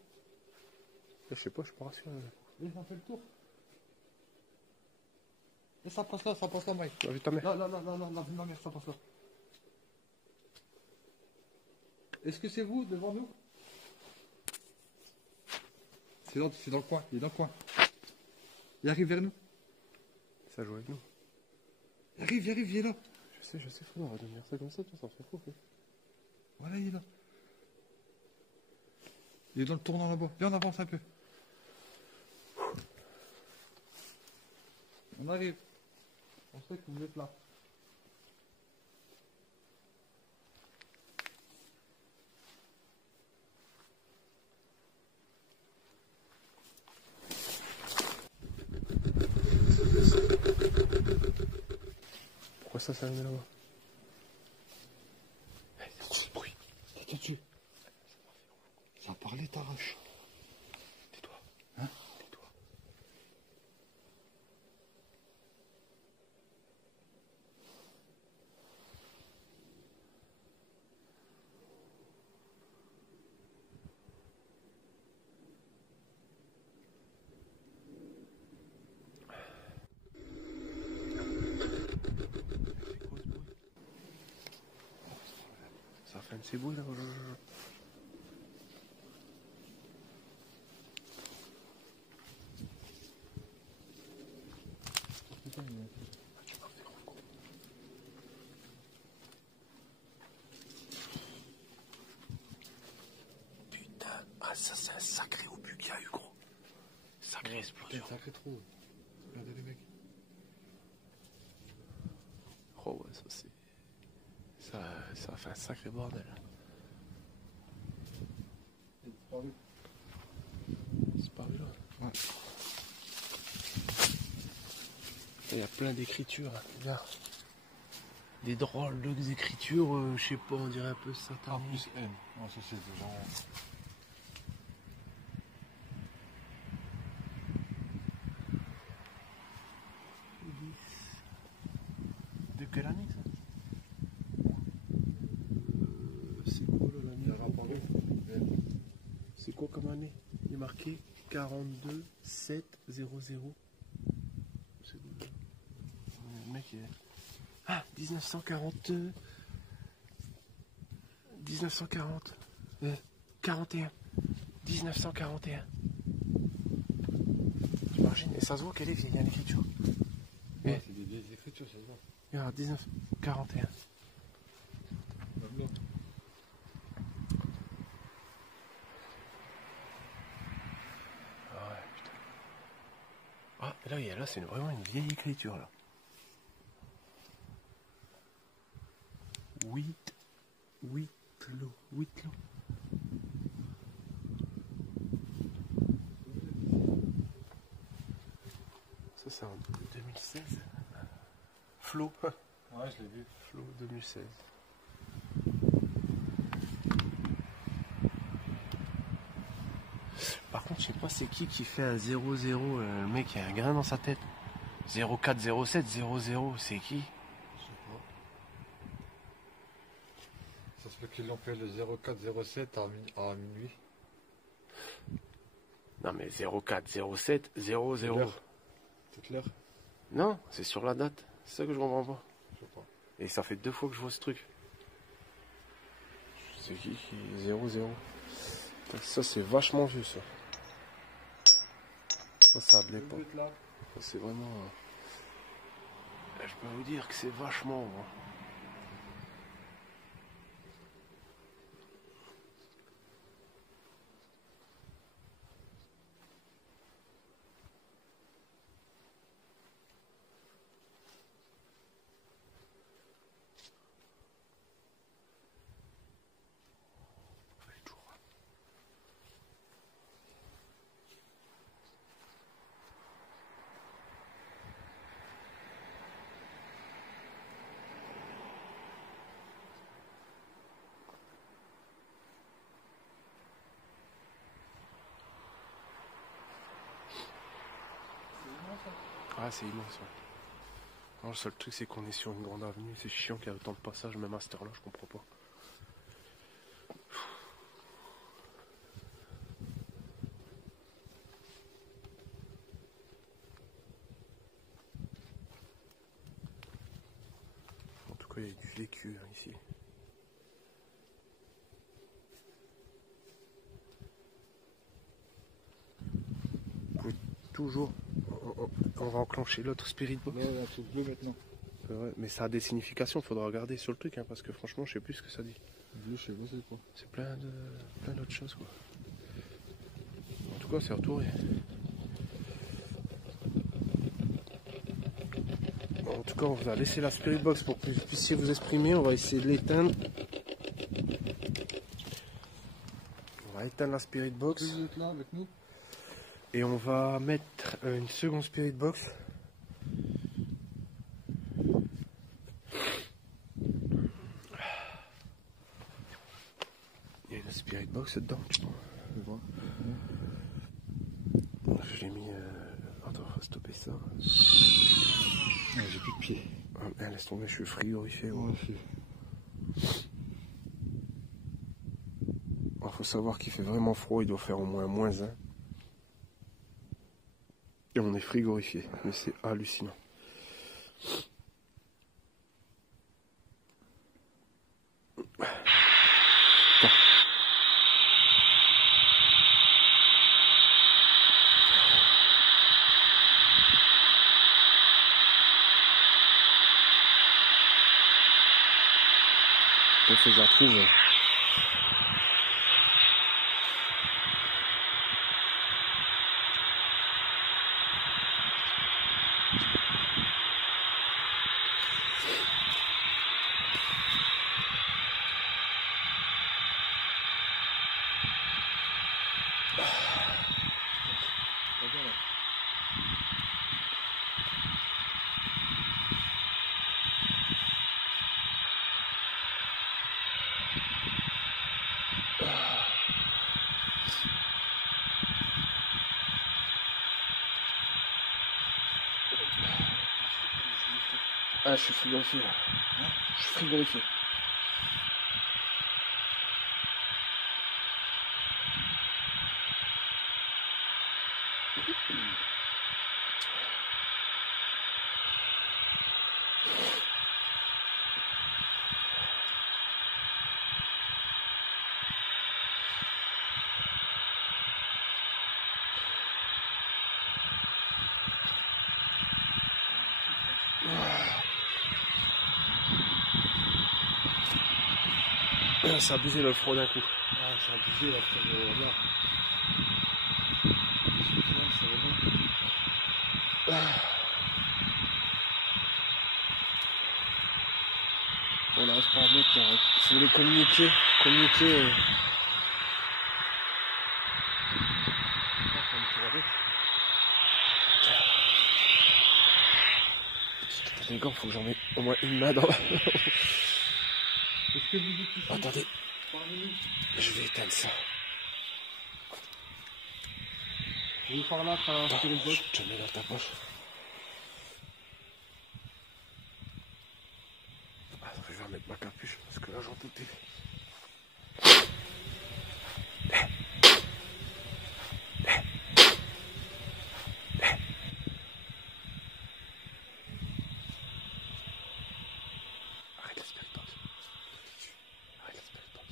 Je sais pas, je suis pas rassuré. Eh, ça fait le tour. Et ça passe là, Mike. Tu as vu ta mère? Là, vue de ma mère, ça passe là. Est-ce que c'est vous, devant nous? C'est dans le coin, il est dans le coin. Il arrive vers nous. Ça joue avec nous. Il arrive, il est là. Je sais, faut redevenir ça comme ça, tu vois, ça me fait fou. Voilà, il est là. Il est dans le tournant là-bas. Viens, on avance un peu. On arrive. On sait que vous êtes là. Pourquoi ça s'allume là-bas? C'est quoi ce bruit? Tais-toi. Ça a parlé, t'arrache. Tais-toi. Hein? Tais-toi. Ça fait un de ces bruits là. Putain, ça c'est un sacré obus qu'il y a eu, gros. Sacrée explosion. Sacré trou. Regardez les mecs. Oh ouais, ça c'est... Ça a fait un sacré bordel. Il est disparu. C'est pas vu là. Ouais. Il y a plein d'écritures. Regarde. Des drôles d'écritures, je sais pas, on dirait un peu A satanique. plus N. Non, ça c'est des gens. De quelle année ça? C'est quoi là, l'année? Il y a rapport. C'est quoi comme année? Il est marqué 42 7 0 0. C'est quoi? Le mec il est... Ah, 1940. 1940. 41. 1941. T'imagines? Et ça se voit qu'elle est vieille, hein, l'écriture. Ouais, c'est des vieilles écritures, ça se voit. Regarde, 1941. Même là. Ah ouais, putain. Ah, là, c'est vraiment une vieille écriture, là. 8 lots. Ça, c'est en 2016. Flo. Ouais, je l'ai vu. Flo 2016. Par contre, je sais pas c'est qui fait un 0-0. Le mec, il a un grain dans sa tête. 04, 07, 00, c'est qui? Je sais pas. Ça se peut qu'ils l'ont fait le 0407 à minuit. Non, mais 04, 07, 00. C'est clair? Non, c'est sur la date. C'est ça que je comprends pas. Je sais pas. Et ça fait 2 fois que je vois ce truc. C'est qui 0-0. Ça, c'est vachement vieux, ça. Ça blé pas. Là. Ça, c'est vraiment... Je peux vous dire que c'est vachement... hein. Ah, c'est immense, ouais. Non, le seul truc, c'est qu'on est sur une grande avenue. C'est chiant qu'il y a autant de passages, même à cette heure-là, je comprends pas. En tout cas, il y a du vécu hein, ici. Vous pouvez toujours... On va enclencher l'autre Spirit Box. Là, il y a un truc bleu maintenant. C'est vrai, mais ça a des significations, faudra regarder sur le truc, hein, parce que franchement, je sais plus ce que ça dit. Bleu, je sais pas c'est quoi. C'est plein d'autres choses, quoi. En tout cas, c'est retourné. En tout cas, on vous a laissé la Spirit Box pour que vous puissiez vous exprimer. On va essayer de l'éteindre. On va éteindre la Spirit Box. Vous êtes là avec nous? Et on va mettre une seconde Spirit Box. Il y a une Spirit Box dedans. Je vois. J'ai mis... Attends, faut stopper ça. Ah, j'ai plus de pied. Ah, laisse tomber, je suis frigorifié. Ouais, Il faut savoir qu'il fait vraiment froid, il doit faire au moins -1. Et on est frigorifié, mais c'est hallucinant. Il faut que je la trouve. Ah, je suis frigorifié là. Je suis frigorifié. Ça a abusé le froid d'un coup. Ah, c'est abusé là, là. On n'arrive pas à mettre. Si vous voulez communiquer. Les gants, faut que j'en mette au moins une main dans la... Est-ce que vous dites ici? Attendez, Parlez-nous. je vais éteindre ça. Vous par là, par Attends, sur les bottes. je te mets dans ta poche. Ah, je vais remettre ma capuche parce que là j'en peux plus. Arrête la Spirit Box. Arrête la Spirit Box.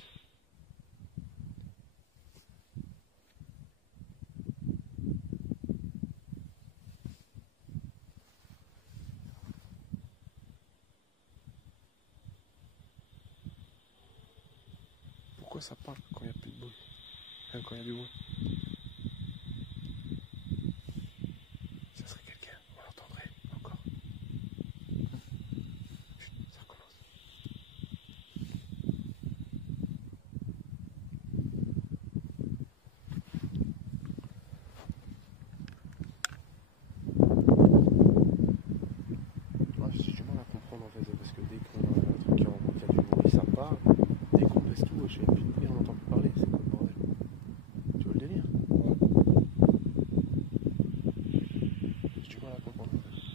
Pourquoi ça parle quand il n'y a plus de bruit? Même quand il y a du bruit. Ça serait quelqu'un, on l'entendrait encore. Chut, ça recommence. Moi j'ai du mal à comprendre en fait, parce que dès qu'on a un truc qui a du bruit, ça parle. Dès qu'on baisse tout, je fais plus de bruit, on n'entend plus parler. C'est quoi le bordel? Tu veux le délire? J'ai du mal à comprendre en fait.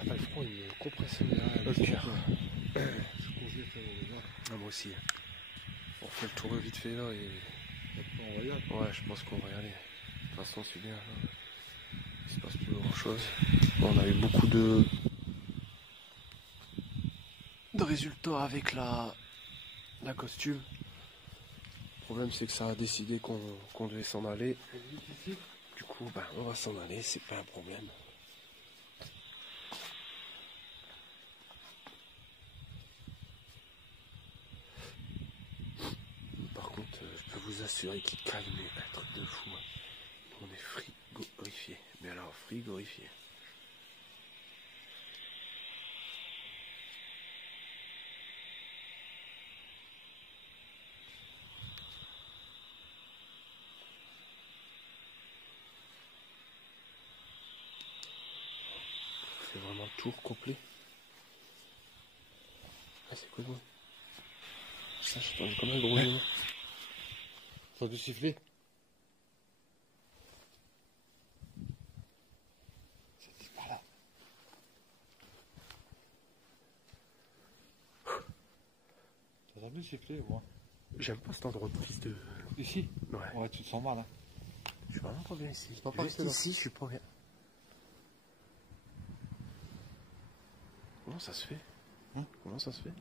Ah, je prends une compression d'air Parce au que- cœur. Je posais là. Ah, moi aussi. On fait le tour vite fait là et... Après, on va y aller. Ouais, je pense qu'on va y aller. De toute façon, c'est bien. Hein. Il se passe plus grand chose. On a eu beaucoup de résultats avec la costume. Le problème, c'est que ça a décidé qu'on devait s'en aller. Ici. Du coup, ben, on va s'en aller, c'est pas un problème. Par contre, je peux vous assurer qu'il calme un truc de fou. Hein. On est frigorifié. Mais alors, frigorifié. On fait vraiment le tour complet. Ah, c'est quoi, moi? Ça, je pense comme un gros lion. T'as dû siffler. C'est par là. T'as entendu siffler ou moi? J'aime pas cet endroit de prise de... Ici? Ouais. Ouais, tu te sens mal, hein. Je suis vraiment pas bien ici. pas Juste parti, là. ici, je suis pas bien. Comment ça se fait? Hein? Comment ça se fait?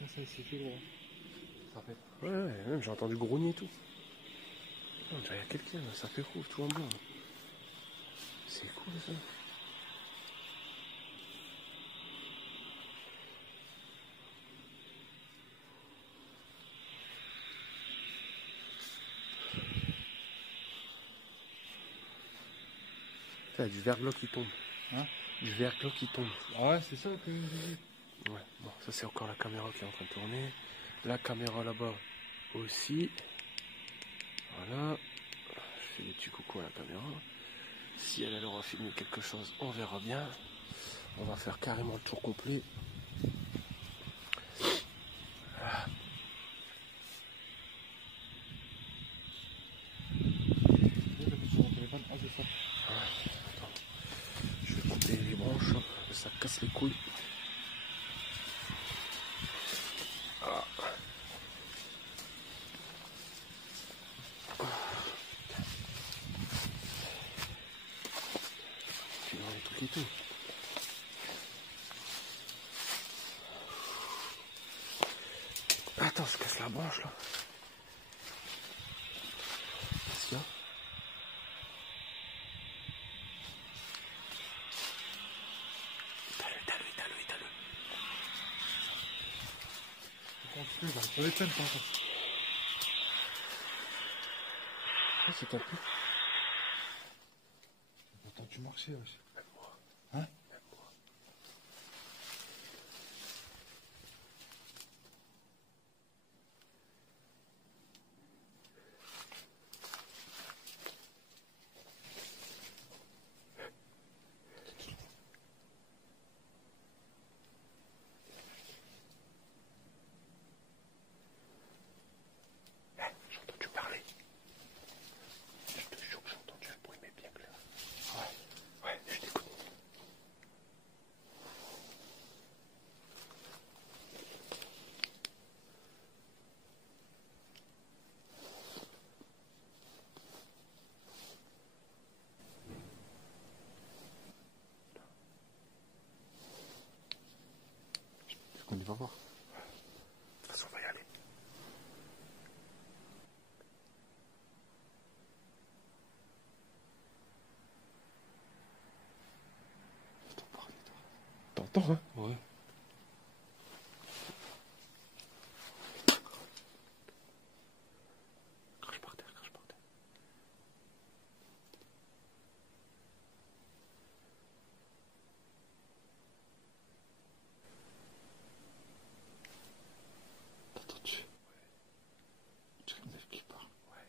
Ça siffle gros. Ça fait. Ouais, même j'ai entendu grogner et tout. Oh, il y a quelqu'un là, ça fait rouvre tout en blanc. C'est cool ça. Il y a du verglas qui tombe. Hein? Du verglas qui tombe. Ah ouais, c'est ça que j'ai dit. Ouais, bon, ça c'est encore la caméra qui est en train de tourner. La caméra là-bas aussi. Voilà. Je fais des petits coucou à la caméra. Si elle aura filmé quelque chose, on verra bien. On va faire carrément le tour complet. Voilà. Sur mon téléphone. Ah, c'est ça. Attends. Je vais monter les branches, hein, ça casse les couilles. Ah. Tu vois les trucs et tout. Attends, je casse la branche là. Qu'est-ce qu'il y a? Étale-le. Continue, là. Sur les chaînes, pas encore. Ah, c'est un peu. J'ai entendu marcher, wesh. Même moi. Hein? Même moi. J'ai entendu parler. Je te jure que j'ai entendu un bruit, mais bien clair. Ouais, je t'écoute. Est-ce qu'on y va voir? De toute façon, on va y aller. Je t'en parle, toi. T'entends, hein? Ouais. Crache par terre, crache par terre. T'as entendu? Ouais. Tu me lèves qui part. Ouais.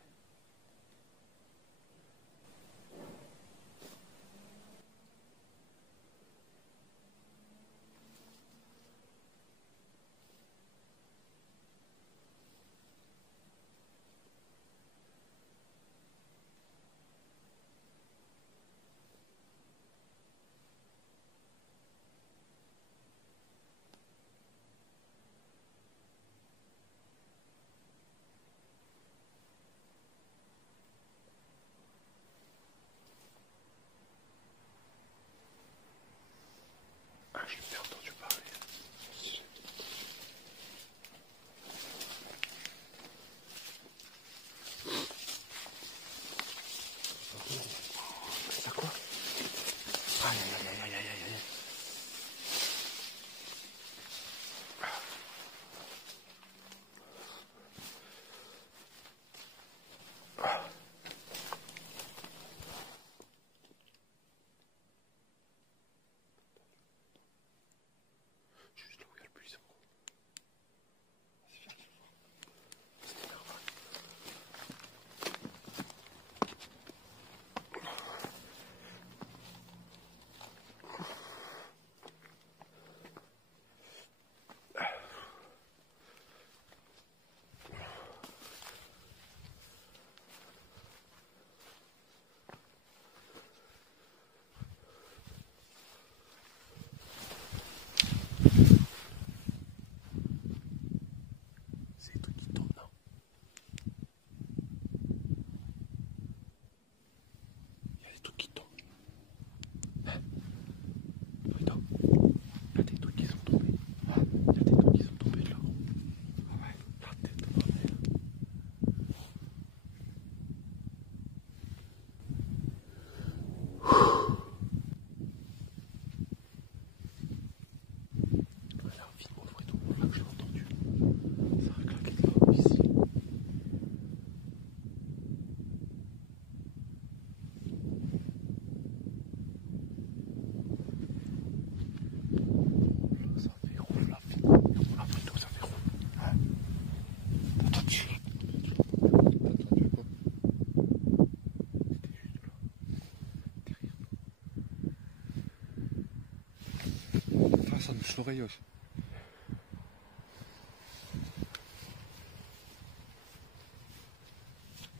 Lâche l'oreille, wesh.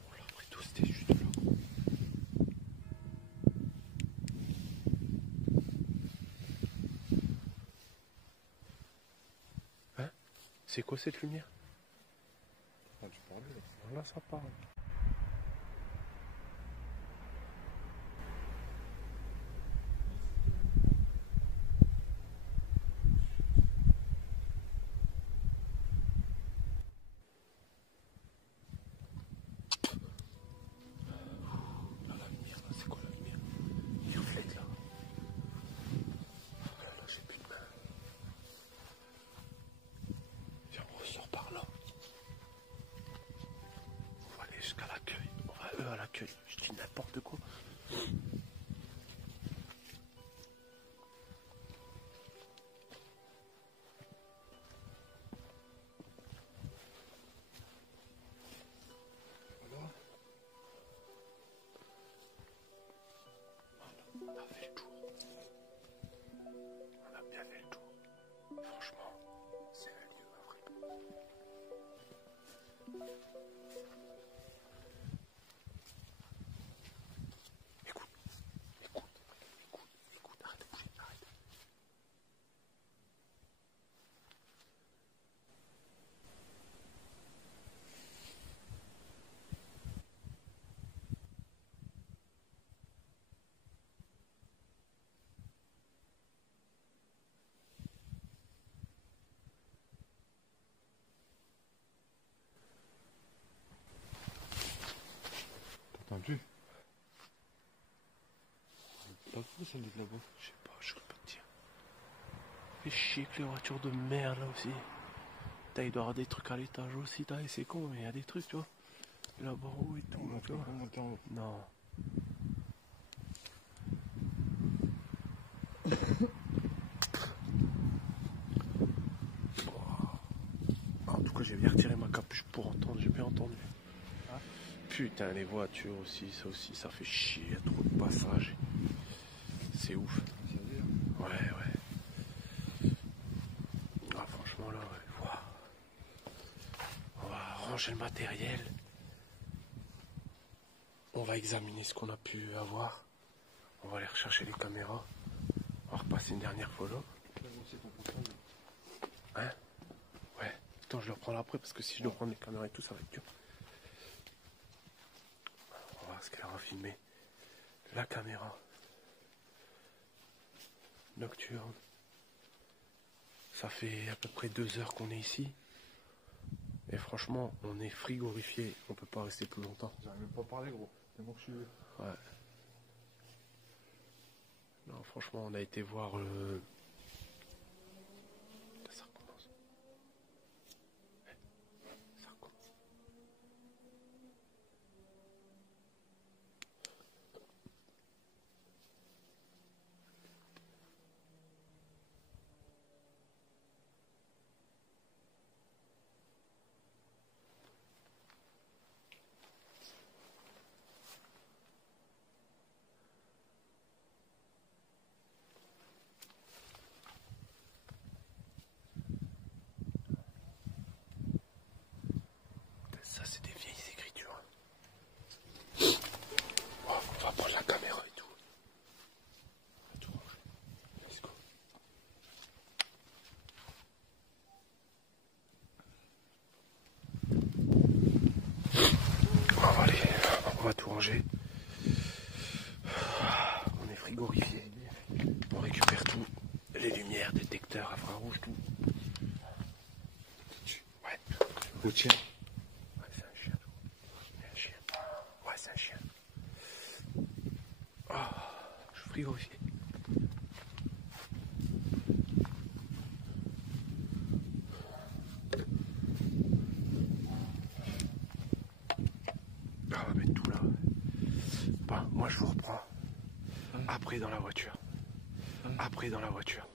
On l'a pris tout, c'était juste là. Hein? C'est quoi cette lumière? Ah, tu parles là. Là, ça parle. Là, la lumière, là, c'est quoi la lumière? Il reflète là. Là, j'ai plus de main. Viens, on ressort par là. On va aller jusqu'à l'accueil. On va à l'accueil. Je dis n'importe quoi. Voilà. On a fait le tour. On a bien fait le tour. Franchement, c'est un lieu à vrai. Écoute, arrête de bouger, arrête. T'as entendu? Pas quoi celle de là-bas? Je sais pas, je peux pas te dire. Fait chier que les voitures de merde là aussi. Putain, il doit y avoir des trucs à l'étage aussi, c'est con, mais il y a des trucs, tu vois. Là-bas haut et tout, On tu vois. peut monter en haut. Non. En tout cas, j'ai bien retiré ma capuche pour entendre, j'ai bien entendu. Hein? Putain, les voitures aussi, ça fait chier, il y a trop de passages. C'est ouf. Ouais. Ah, franchement, là, ouais. Wow. On va ranger le matériel. On va examiner ce qu'on a pu avoir. On va aller rechercher les caméras. On va repasser une dernière fois là. Hein? Ouais. Attends, je le reprends après parce que si je dois prendre les caméras et tout, ça va être dur. On va voir ce qu'elle aura filmé. La caméra. Nocturne. Ça fait à peu près 2 heures qu'on est ici. Et franchement, on est frigorifié. On peut pas rester plus longtemps. J'arrive même pas à parler, gros. C'est moi que je suis. Ouais. Non, franchement, on a été voir le... Ça recommence. Ouais, ça recommence. Ça, c'est des vieilles écritures. Oh, on va prendre la caméra et tout. On va tout ranger. Let's go. On va tout ranger. On est frigorifié. On récupère tout. Les lumières, détecteurs, infrarouge, tout. Ouais. Au tien. Ouais, c'est un chien. Un chien. Ouais, c'est un chien. Oh, je suis frigorifié. On va mettre tout là. Bon, moi je vous reprends. Après dans la voiture. Après dans la voiture.